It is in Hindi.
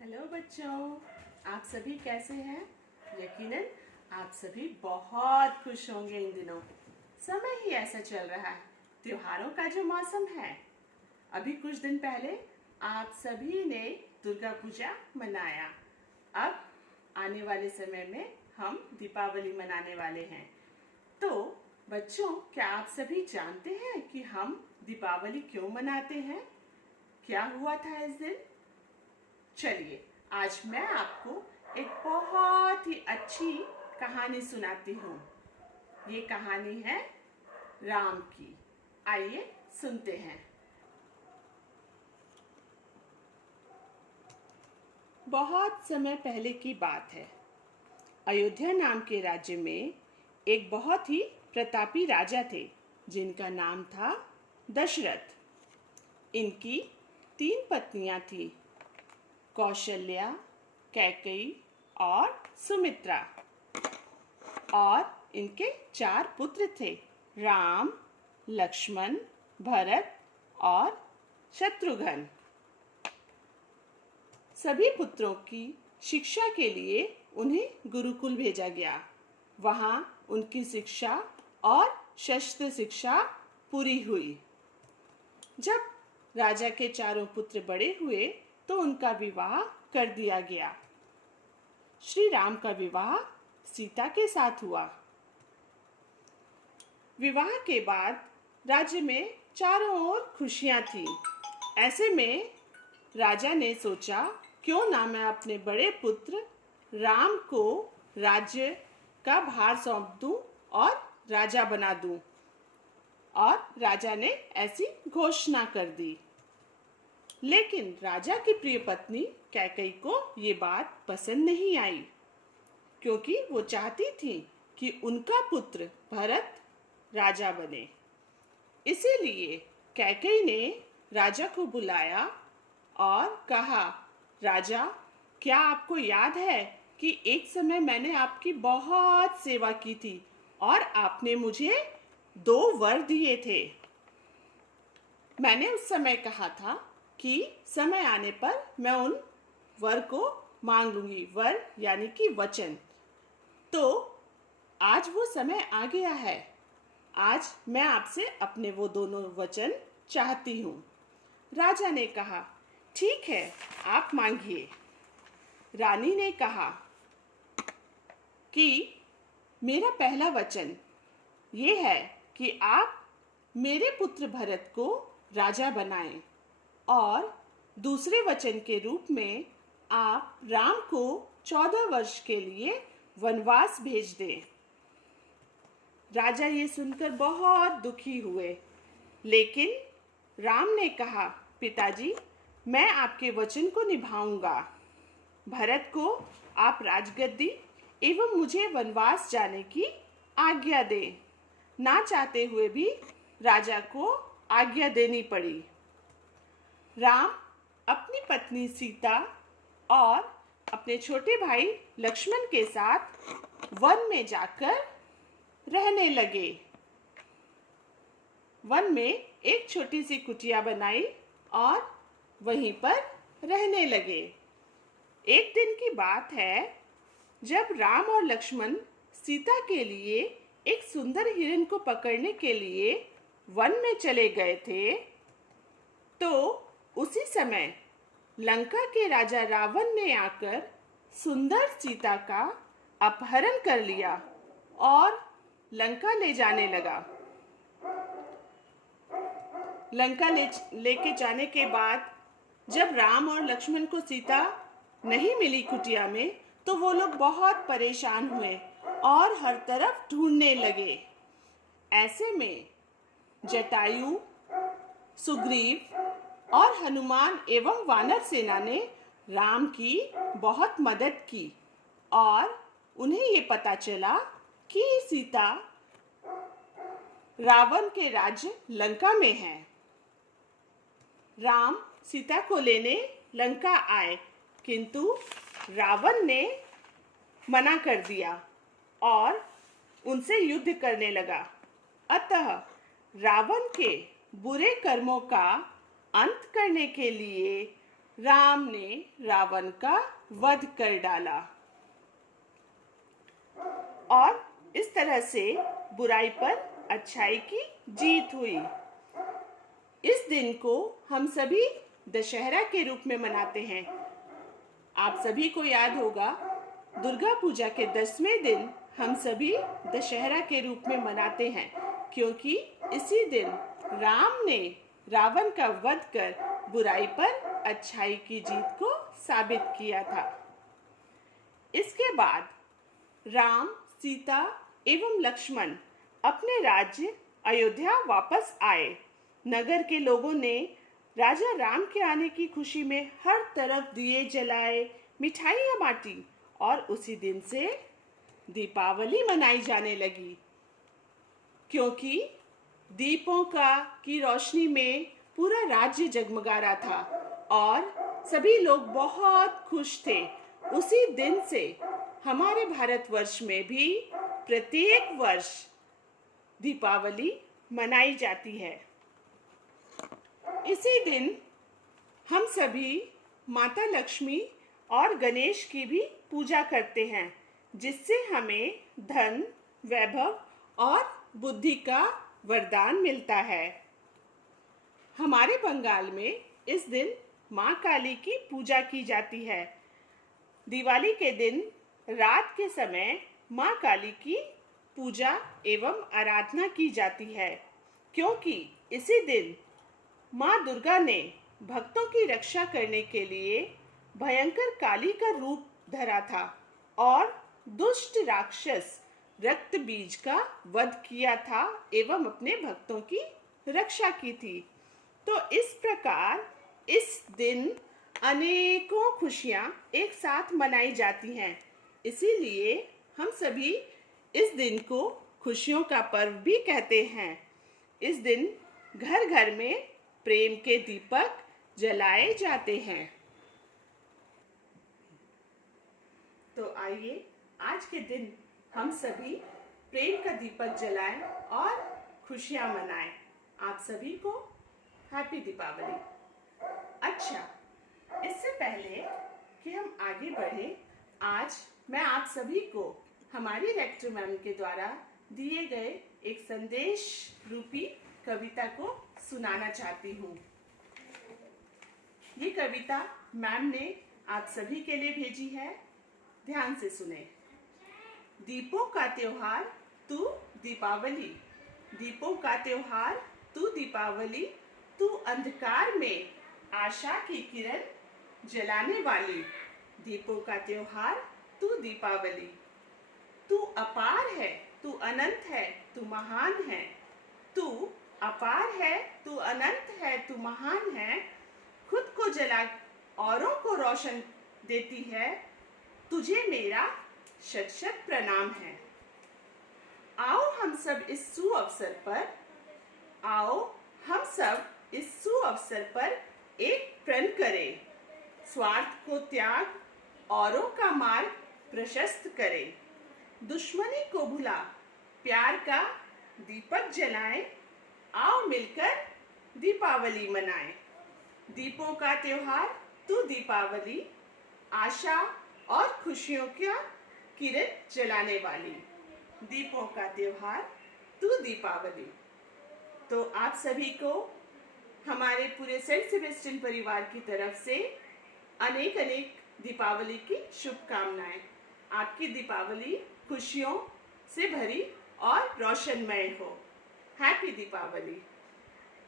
हेलो बच्चों, आप सभी कैसे हैं? यकीनन आप सभी बहुत खुश होंगे। इन दिनों समय ही ऐसा चल रहा है, त्योहारों का जो मौसम है। अभी कुछ दिन पहले आप सभी ने दुर्गा पूजा मनाया। अब आने वाले समय में हम दीपावली मनाने वाले हैं। तो बच्चों, क्या आप सभी जानते हैं कि हम दीपावली क्यों मनाते हैं? क्या हुआ था इस दिन? चलिए, आज मैं आपको एक बहुत ही अच्छी कहानी सुनाती हूँ। ये कहानी है राम की। आइए सुनते हैं। बहुत समय पहले की बात है। अयोध्या नाम के राज्य में एक बहुत ही प्रतापी राजा थे, जिनका नाम था दशरथ। इनकी 3 पत्नियां थीं, कौशल्या, कैकेयी और सुमित्रा। और इनके 4 पुत्र थे, राम, लक्ष्मण, भरत और शत्रुघ्न। सभी पुत्रों की शिक्षा के लिए उन्हें गुरुकुल भेजा गया। वहाँ उनकी शिक्षा और शस्त्र शिक्षा पूरी हुई। जब राजा के 4 पुत्र बड़े हुए तो उनका विवाह कर दिया गया। श्री राम का विवाह सीता के साथ हुआ। विवाह के बाद राज्य में चारों ओर खुशियां थीं। ऐसे में राजा ने सोचा, क्यों ना मैं अपने बड़े पुत्र राम को राज्य का भार सौंप दूं और राजा बना दूं। और राजा ने ऐसी घोषणा कर दी। लेकिन राजा की प्रिय पत्नी कैकेयी को ये बात पसंद नहीं आई, क्योंकि वो चाहती थी कि उनका पुत्र भरत राजा बने। इसीलिए कैकेयी ने राजा को बुलाया और कहा, राजा, क्या आपको याद है कि एक समय मैंने आपकी बहुत सेवा की थी और आपने मुझे 2 वर दिए थे। मैंने उस समय कहा था कि समय आने पर मैं उन वर को मांग लूंगी। वर यानी कि वचन। तो आज वो समय आ गया है। आज मैं आपसे अपने वो दोनों वचन चाहती हूँ। राजा ने कहा, ठीक है, आप मांगिए। रानी ने कहा कि मेरा पहला वचन ये है कि आप मेरे पुत्र भरत को राजा बनाएं और दूसरे वचन के रूप में आप राम को 14 वर्ष के लिए वनवास भेज दें। राजा ये सुनकर बहुत दुखी हुए, लेकिन राम ने कहा, पिताजी, मैं आपके वचन को निभाऊंगा। भरत को आप राजगद्दी एवं मुझे वनवास जाने की आज्ञा दें। ना चाहते हुए भी राजा को आज्ञा देनी पड़ी। राम अपनी पत्नी सीता और अपने छोटे भाई लक्ष्मण के साथ वन में जाकर रहने लगे। वन में एक छोटी सी कुटिया बनाई और वहीं पर रहने लगे। एक दिन की बात है, जब राम और लक्ष्मण सीता के लिए एक सुंदर हिरण को पकड़ने के लिए वन में चले गए थे, तो उसी समय लंका के राजा रावण ने आकर सुंदर सीता का अपहरण कर लिया और लंका ले जाने लगा। लंका लेके जाने के बाद जब राम और लक्ष्मण को सीता नहीं मिली कुटिया में, तो वो लोग बहुत परेशान हुए और हर तरफ ढूंढने लगे। ऐसे में जटायु, सुग्रीव और हनुमान एवं वानर सेना ने राम की बहुत मदद की और उन्हें ये पता चला कि सीता रावण के राज्य लंका में है। राम सीता को लेने लंका आए, किंतु रावण ने मना कर दिया और उनसे युद्ध करने लगा। अतः रावण के बुरे कर्मों का अंत करने के लिए राम ने रावण का वध कर डाला और इस तरह से बुराई पर अच्छाई की जीत हुई। इस दिन को हम सभी दशहरा के रूप में मनाते हैं। आप सभी को याद होगा, दुर्गा पूजा के 10वें दिन हम सभी दशहरा के रूप में मनाते हैं, क्योंकि इसी दिन राम ने रावण का वध कर बुराई पर अच्छाई की जीत को साबित किया था। इसके बाद राम, सीता एवं लक्ष्मण अपने राज्य अयोध्या वापस आए। नगर के लोगों ने राजा राम के आने की खुशी में हर तरफ दिए जलाए, मिठाइयाँ बांटी और उसी दिन से दीपावली मनाई जाने लगी, क्योंकि दीपों की रोशनी में पूरा राज्य जगमगा रहा था और सभी लोग बहुत खुश थे। उसी दिन से हमारे भारतवर्ष में भी प्रत्येक वर्ष दीपावली मनाई जाती है। इसी दिन हम सभी माता लक्ष्मी और गणेश की भी पूजा करते हैं, जिससे हमें धन, वैभव और बुद्धि का वरदान मिलता है। हमारे बंगाल में इस दिन माँ काली की पूजा की जाती है। दिवाली के दिन रात के समय माँ काली की पूजा एवं आराधना की जाती है, क्योंकि इसी दिन माँ दुर्गा ने भक्तों की रक्षा करने के लिए भयंकर काली का रूप धरा था और दुष्ट राक्षस रक्त बीज का वध किया था एवं अपने भक्तों की रक्षा की थी। तो इस प्रकार इस दिन अनेकों खुशियाँ एक साथ मनाई जाती हैं। इसीलिए हम सभी इस दिन को खुशियों का पर्व भी कहते हैं। इस दिन घर घर में प्रेम के दीपक जलाए जाते हैं। तो आइए आज के दिन हम सभी प्रेम का दीपक जलाएं और खुशियां मनाएं। आप सभी को हैप्पी दीपावली। अच्छा, इससे पहले कि हम आगे बढ़े, आज मैं आप सभी को हमारी रेक्टर मैम के द्वारा दिए गए एक संदेश रूपी कविता को सुनाना चाहती हूँ। ये कविता मैम ने आप सभी के लिए भेजी है, ध्यान से सुने। दीपों का त्योहार तू दीपावली, दीपों का त्योहार तू दीपावली, तू अंधकार में आशा की किरण जलाने वाली। दीपों का त्योहार तू दीपावली, तू अपार है, तू अनंत है, तू महान है। तू अपार है, तू अनंत है, तू महान है। खुद को जला औरों को रोशन देती है, तुझे मेरा शत शत प्रणाम है। आओ हम सब इस सुअवसर पर, आओ हम सब इस सुअवसर पर एक प्रण करें। स्वार्थ को त्याग, औरों का मार्ग प्रशस्त करें। दुश्मनी को भुला, प्यार का दीपक जलाएं। आओ मिलकर दीपावली मनाएं। दीपों का त्योहार तू दीपावली, आशा और खुशियों का किरण जलाने वाली। दीपों का त्योहार तू दीपावली। तो आप सभी को हमारे पूरे सेंट सेबेस्टियन परिवार की तरफ से अनेक अनेक दीपावली की शुभकामनाएं। आपकी दीपावली खुशियों से भरी और रोशनमय हो। हैप्पी दीपावली।